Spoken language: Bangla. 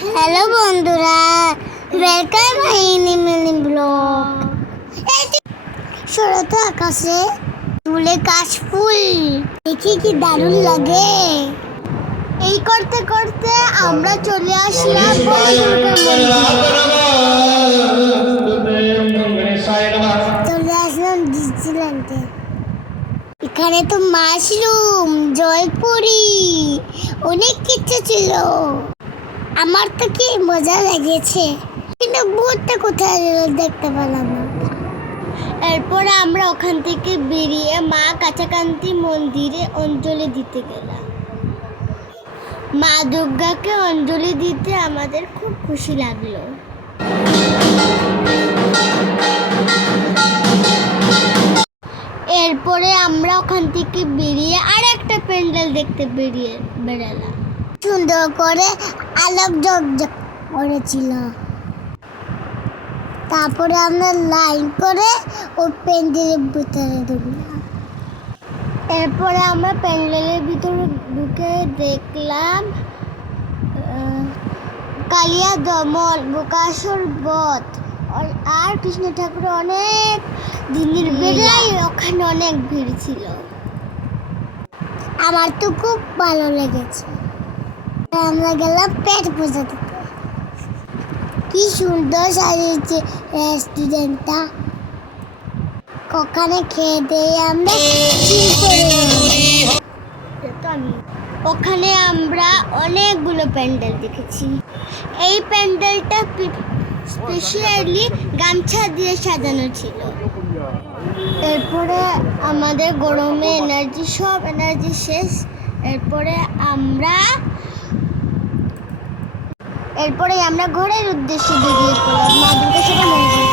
হ্যালো বন্ধুরা, ওয়েলকাম মাই মিনি ব্লগ। শরৎ আকাশে তুলে কাশফুল দেখি কি দারুণ লাগে। এই করতে করতে আমরা চলে আসলাম ডিজনিল্যান্ডে। এখানে তো মাশরুম, জলপুরি, অনেক কিছু ছিল। আমার তো কি মজা লেগেছে, কিন্তু ভূতটা কোথায় দেখতে পেলাম না। এরপর আমরা ওখান থেকে বেরিয়ে মা কাছাকান্তি মন্দিরে অঞ্জলি দিতে গেলাম। মা দুর্গাকে অঞ্জলি দিতে আমাদের খুব খুশি লাগলো। এরপরে আমরা ওখান থেকে বেরিয়ে আর একটা প্যান্ডেল দেখতে বেরালাম। সুন্দর করে আলোক ঝকঝক করেছিল। তারপরে আমরা লাইন করে ওই প্যান্ডেলের ভিতরে ঢুকলাম। এরপরে আমরা প্যান্ডেলের ভিতরে ঢুকে দেখলাম কালিয়া দমন, বোকাসুর বধ আর কৃষ্ণ ঠাকুরের অনেক দিনের বেলায় ওখানে অনেক ভিড় ছিল। আমার তো খুব ভালো লেগেছে। আমরা গেলাম পেট পূজা দিতে। কি সুন্দর সাজিয়েছে রেস্টুরেন্টটা। ওখানে খেয়ে দিয়ে আমরা ওখানে আমরা অনেকগুলো প্যান্ডেল দেখেছি। এই প্যান্ডেলটা স্পেশালি গামছা দিয়ে সাজানো ছিল। এরপরে আমাদের গরমে সব এনার্জি শেষ। এরপরে আমরা ঘরের উদ্দেশ্যে বেরিয়ে পড়লাম। মা দুর্গা সেটা মন্দির।